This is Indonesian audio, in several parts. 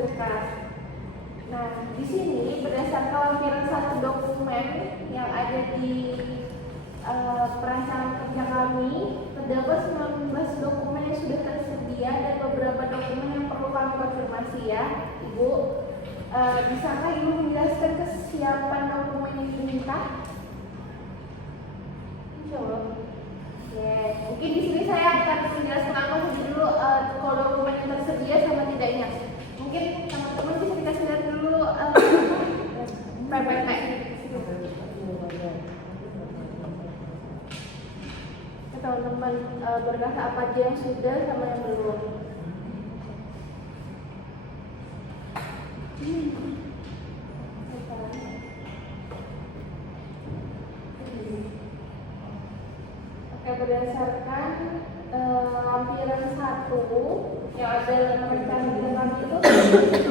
berkas. Nah, di sini berdasarkan lampiran satu dokumen yang ada di perancangan kerja kami, terdapat 19 dokumen yang sudah tersedia dan beberapa dokumen yang perlu kami konfirmasi ya, Ibu. Bisakah Ibu menjelaskan kesiapan dokumen yang diminta? Insyaallah. Mungkin di sini saya akan menjelaskan apa saja dulu kalau dokumen yang tersedia sama tidaknya. Mungkin teman-teman bisa dikasih lihat dulu PPT. Teman-teman berkas apa aja yang sudah sama yang belum. Berdasarkan lampiran 1 yang ada dalam rencana kerja kami itu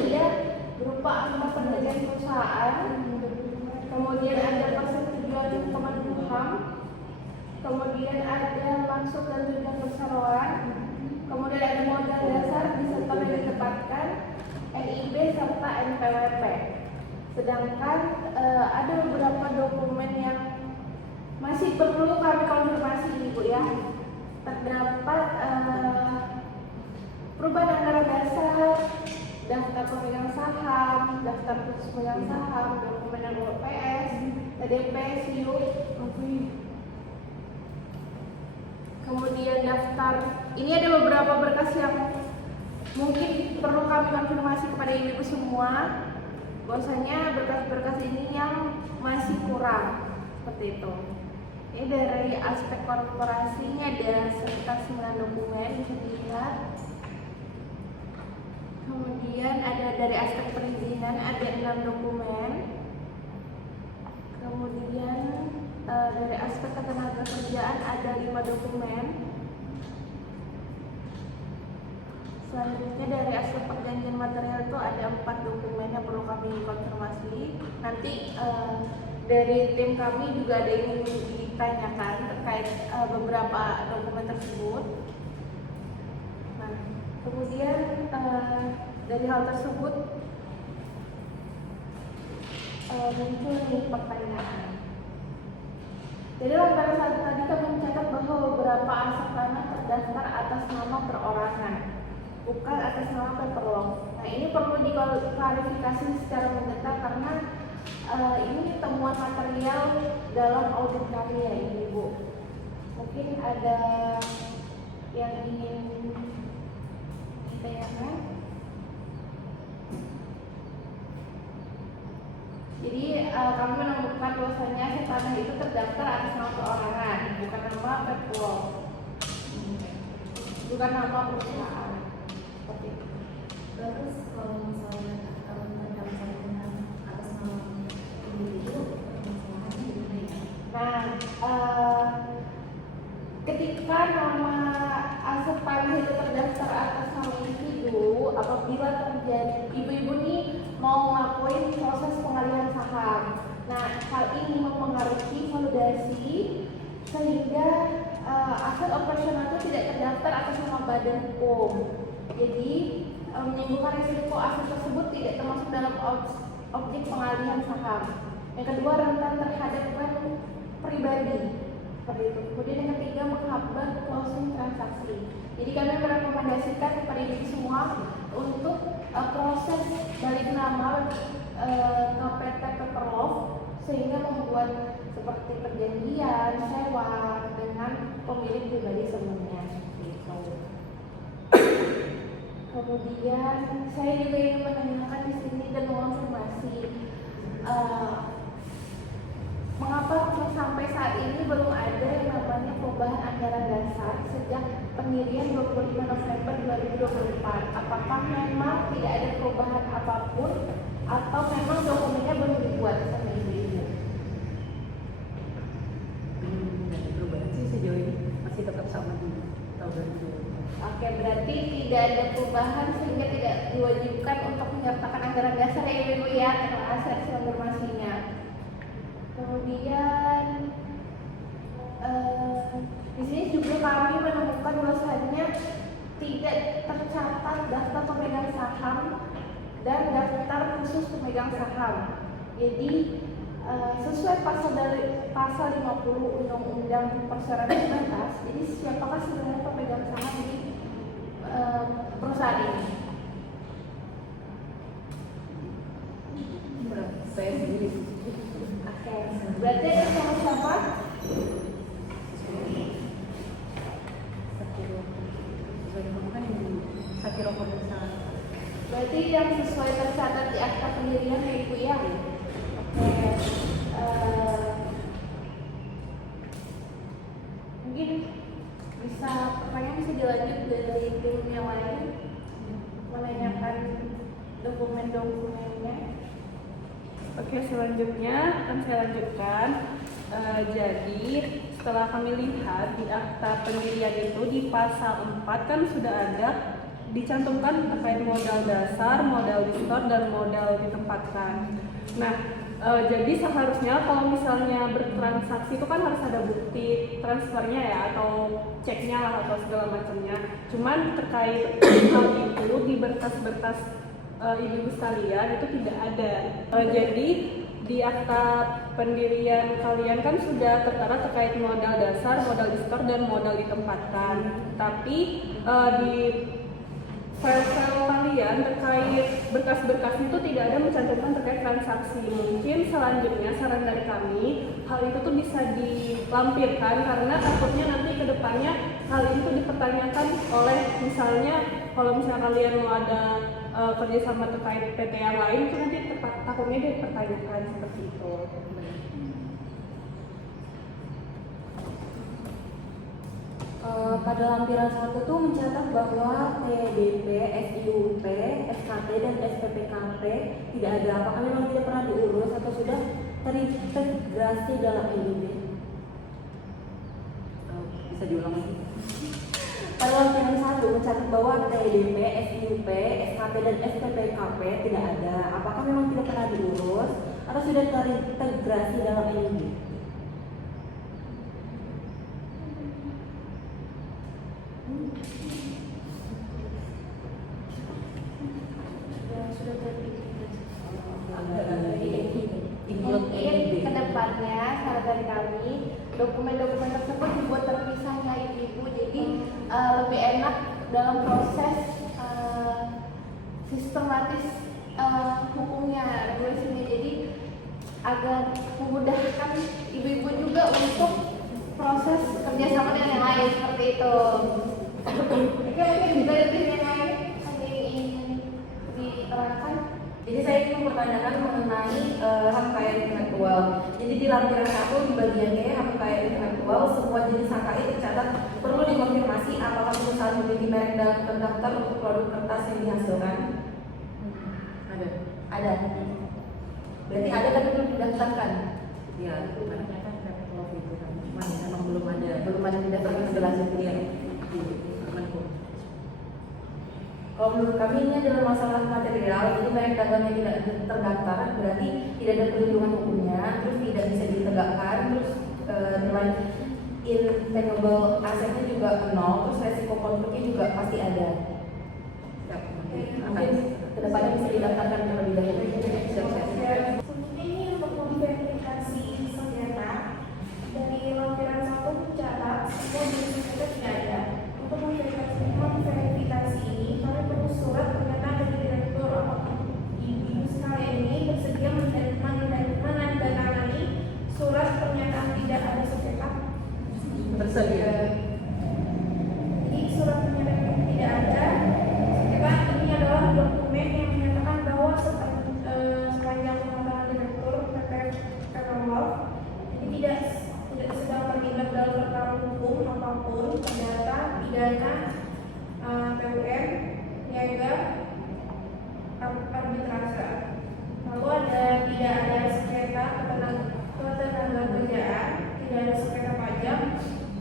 dia berupa akta perjanjian perusahaan, kemudian ada persetujuan Kemenkumham, kemudian ada maksud dan tujuan perseroan, kemudian ada modal dasar disertai dan ditempatkan, NIB serta NPWP. Sedangkan ada beberapa dokumen yang masih perlu kami konfirmasi Ibu ya. Terdapat perubahan anggaran dasar, daftar pemegang saham, daftar khusus pemegang saham, dokumen RUPS, TDP, SIU, kemudian daftar. Ini ada beberapa berkas yang mungkin perlu kami konfirmasi kepada Ibu semua. Bahwasanya berkas-berkas ini yang masih kurang seperti itu. Ini dari aspek korporasinya ada sekitar 9 dokumen bisa dilihat. Kemudian ada dari aspek perizinan ada 6 dokumen. Kemudian dari aspek ketenagakerjaan ada 5 dokumen. Selanjutnya dari aspek perjanjian material itu ada 4 dokumen yang perlu kami konfirmasi. Nanti dari tim kami juga ada yang ditanyakan terkait beberapa dokumen tersebut. Nah, kemudian dari hal tersebut muncul nih pertanyaan. Jadi lampiran 1 tadi kami mencatat bahwa beberapa aset tanah terdaftar atas nama perorangan, bukan atas nama paperlock. Nah, ini perlu diklarifikasi secara mendesak karena ini temuan material dalam audit kami ya Ibu. Mungkin ada yang ingin ditanyakan. Jadi kami menemukan bahwasanya aset tanah itu terdaftar atas nama perorangan, bukan nama paperlock, bukan nama perusahaan. Seperti itu. Terus kalau misalnya ketika nama aset tanah itu terdaftar atas nama individu, apabila terjadi ibu-ibu nih mau ngelakuin proses pengalihan saham. Nah, hal ini mempengaruhi validasi sehingga aset operasional itu tidak terdaftar atas nama badan hukum. Jadi menimbulkan risiko aset tersebut tidak termasuk dalam objek pengalihan saham. Yang kedua, rentan terhadap pribadi seperti itu. Kemudian yang ketiga, menghambat closing transaksi. Jadi kami merekomendasikan kepada ibu semua untuk proses balik nama ke PT Paperlock sehingga membuat seperti perjanjian sewa dengan pemilik pribadi sebelumnya. Gitu. Kemudian saya juga ingin menanyakan di sini dan mengonfirmasi mengapa sampai saat ini belum ada yang namanya perubahan anggaran dasar sejak pendirian 25 November 2024. Apakah memang tidak ada perubahan apapun atau memang dokumennya belum dibuat sama ibu-ibu? Belum ada perubahan sih sejauh ini, masih tetap sama di tahun 2024. Oke, berarti tidak ada perubahan sehingga tidak diwajibkan untuk menyertakan anggaran dasar ya ibu ya. Terima kasih atas informasinya. Kemudian di sini juga kami menemukan bahwasannya tidak tercatat daftar pemegang saham dan daftar khusus pemegang saham. Jadi sesuai pasal 50 Undang-Undang Persyaratan Terbatas, jadi siapakah sebenarnya pemegang saham di perusahaan ini? Saya sendiri. Oke, berarti ada siapa? Sakiro Kodesa. Berarti yang sesuai tercatat di akta pendirian ya Ibu ya? Oke. Mungkin pertanyaan bisa dilanjut dari tim yang lain menanyakan dokumen-dokumennya. Oke, selanjutnya akan saya lanjutkan. Jadi setelah kami lihat di akta pendirian itu di pasal 4 kan sudah ada dicantumkan terkait modal dasar, modal disetor, dan modal ditempatkan. Nah, jadi seharusnya kalau misalnya bertransaksi itu kan harus ada bukti transfernya ya, atau ceknya lah, atau segala macamnya. Cuman terkait hal itu di berkas-berkas ibu-ibu sekalian itu tidak ada. Jadi di akta pendirian kalian kan sudah tertera terkait modal dasar, modal disetor, dan modal ditempatkan. Tapi di file-file kalian terkait berkas-berkas itu tidak ada mencantumkan terkait transaksi. Mungkin selanjutnya saran dari kami, hal itu tuh bisa dilampirkan karena takutnya nanti ke depannya hal itu dipertanyakan oleh misalnya kalau misalnya kalian mau ada kerjasama terkait PT yang lain itu nanti takutnya dipertanyakan seperti itu. Pada lampiran 1 tuh mencatat bahwa TDP, SIUP, SKT, dan SPPKP tidak ada. Apakah memang tidak pernah diurus atau sudah terintegrasi dalam LDB? Bisa diulang lagi? Pada lampiran 1 mencatat bahwa TDP, SIUP, SKT, dan SPPKP tidak ada. Apakah memang tidak pernah diurus atau sudah terintegrasi dalam LDB? Mungkin kedepannya saran dari kami dokumen-dokumen tersebut dibuat terpisah ya ibu, jadi lebih enak dalam proses sistematis hukumnya, regulasinya, jadi agar memudahkan ibu-ibu juga untuk proses kerjasama dengan yang lain seperti itu. Oke, mungkin juga ada tim yang lain ada yang ingin diterangkan. Jadi saya ingin mempertanyakan mengenai hak kekayaan intelektual. Jadi di lampiran 1 di bagian E hak kekayaan intelektual semua jenis HKI tercatat perlu dikonfirmasi apakah perusahaan memiliki merek dalam terdaftar untuk produk kertas yang dihasilkan. Ada. Berarti ada tapi belum didaftarkan. Ya, sebenarnya kan Pemprov itu kan, cuma memang belum ada didaftarkan penjelasan dia. di Kemenko. Kalau menurut kami ini adalah masalah material, jadi merek dagang yang tidak terdaftar berarti tidak ada perlindungan hukumnya, terus tidak bisa ditegakkan, terus nilai intangible asetnya juga nol, terus resiko konfliknya juga pasti ada. Mungkin kedepannya bisa didaftarkan terlebih dahulu. Selanjutnya ini untuk memverifikasi sengketa dari lampiran 1 mencatat semua jenis sengketa tidak ada. Untuk memverifikasi ini kami perlu surat pernyataan dari direktur. Apakah ibu sekalian ini bersedia menandatangani surat pernyataan tidak ada sengketa? Bersedia. Jadi surat pernyataan tidak ada sengketa ini adalah dokumen yang menyatakan bahwa sepanjang pengetahuan direktur PT Petrolog ini tidak sedang terlibat dalam perkara hukum apapun, perdata, pidana, PUM, niaga, arbitrase. Lalu tidak ada sengketa ketenagakerjaan, tidak ada sengketa pajak,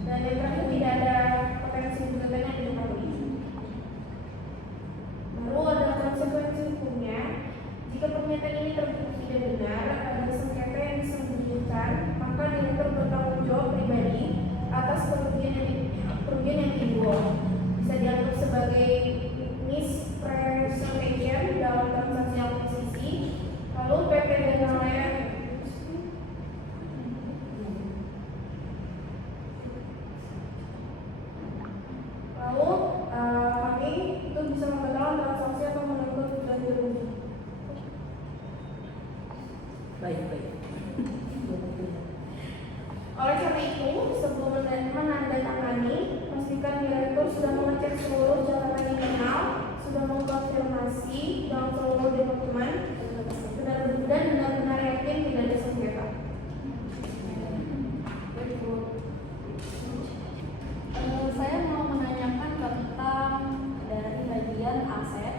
dan yang terakhir tidak ada potensi gugatan yang diketahui. Lalu ada konsekuensi hukumnya. Jika pernyataan ini terbukti tidak benar, ada sengketa yang disembunyikan, maka direktur bertanggung jawab pribadi atas kerugian yang timbul. Bisa dianggap sebagai misrepresentation dalam transaksi Oleh karena itu, sebelum menandatangani, pastikan direktur sudah mengecek seluruh catatan internal, sudah mengkonfirmasi dalam seluruh dokumen, dan benar-benar yakin tidak ada sengketa. Saya mau menanyakan tentang dari bagian aset.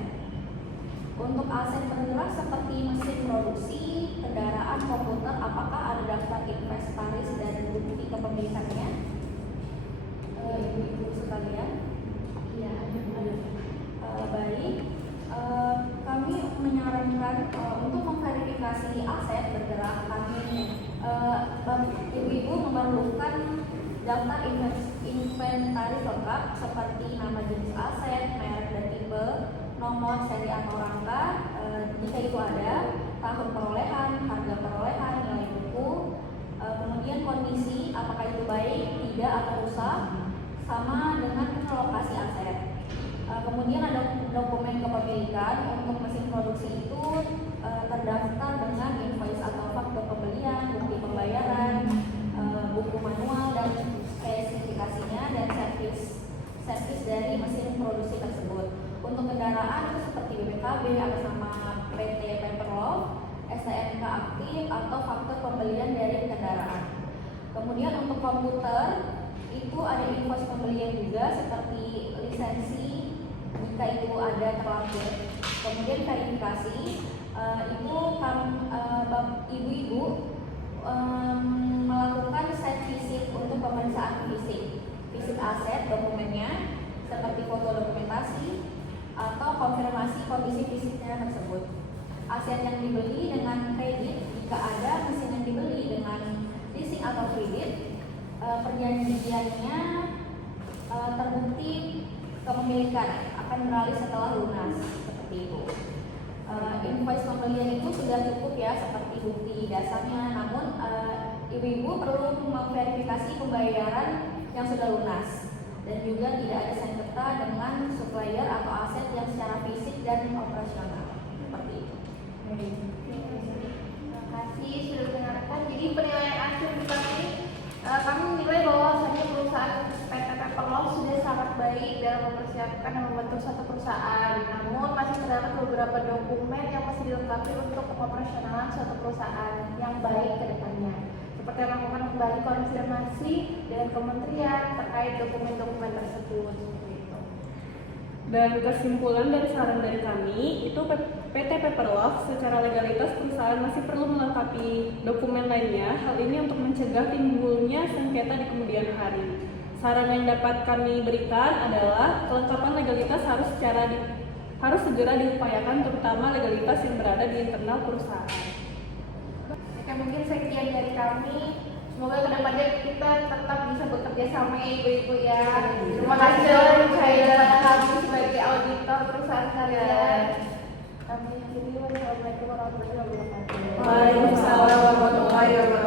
Untuk aset bergerak seperti mesin produksi, kendaraan, komputer, apakah ada daftar inventaris dan bukti kepemilikannya? Ibu-ibu sekalian. Iya, ada. Baik. Kami menyarankan untuk memverifikasi aset bergerak ibu-ibu memerlukan daftar inventaris lengkap seperti nama jenis aset, merek dan tipe, nomor seri atau rangka, jika itu ada, tahun perolehan, harga perolehan, nilai buku, kemudian kondisi apakah itu baik, tidak atau rusak, sama dengan lokasi aset. Kemudian ada dokumen kepemilikan. Untuk mesin produksi itu terdaftar dengan invoice atau faktur pembelian, bukti pembayaran, buku manual dan spesifikasinya, dan servis dari mesin produksi tersebut. Untuk kendaraan itu seperti BPKB atas nama PT Paperlove, STNK aktif atau faktur pembelian dari kendaraan. Kemudian untuk komputer itu ada invoice pembelian juga seperti lisensi jika itu ada terlampir. Kemudian verifikasi itu ibu-ibu melakukan site visit untuk pemeriksaan visit aset dokumennya seperti foto dokumentasi atau konfirmasi kondisi fisiknya tersebut. Aset yang dibeli dengan kredit jika ada, mesin yang dibeli dengan leasing atau kredit, perjanjiannya terbukti kepemilikan akan beralih setelah lunas, seperti itu. Invoice pembelian itu sudah cukup ya seperti bukti dasarnya, namun ibu-ibu perlu memverifikasi pembayaran yang sudah lunas dan juga tidak ada sengketa dengan supplier atau aset yang secara fisik dan operasional, seperti itu. Terima kasih sudah mendengarkan. Jadi penilaian akhir kami menilai bahwasannya perusahaan PT Paperlove sudah sangat baik dalam mempersiapkan dan membentuk satu perusahaan. Namun masih terdapat beberapa dokumen yang masih dilengkapi untuk pengoperasionalan suatu perusahaan yang baik ke depannya. Seperti melakukan kembali konfirmasi dengan kementerian terkait dokumen-dokumen tersebut. Dan kesimpulan dari saran dari kami itu PT Paperlove secara legalitas perusahaan masih perlu melengkapi dokumen lainnya. Hal ini untuk mencegah timbulnya sengketa di kemudian hari. Saran yang dapat kami berikan adalah kelengkapan legalitas harus segera diupayakan, terutama legalitas yang berada di internal perusahaan. Oke, mungkin sekian dari kami. Semoga kedepannya kita tetap bisa bekerja sama ya ibu-ibu ya. Terima kasih sudah percaya kami sebagai auditor perusahaan kalian. Kami akhiri. Wassalamualaikum warahmatullahi wabarakatuh. Waalaikumsalam warahmatullahi wabarakatuh.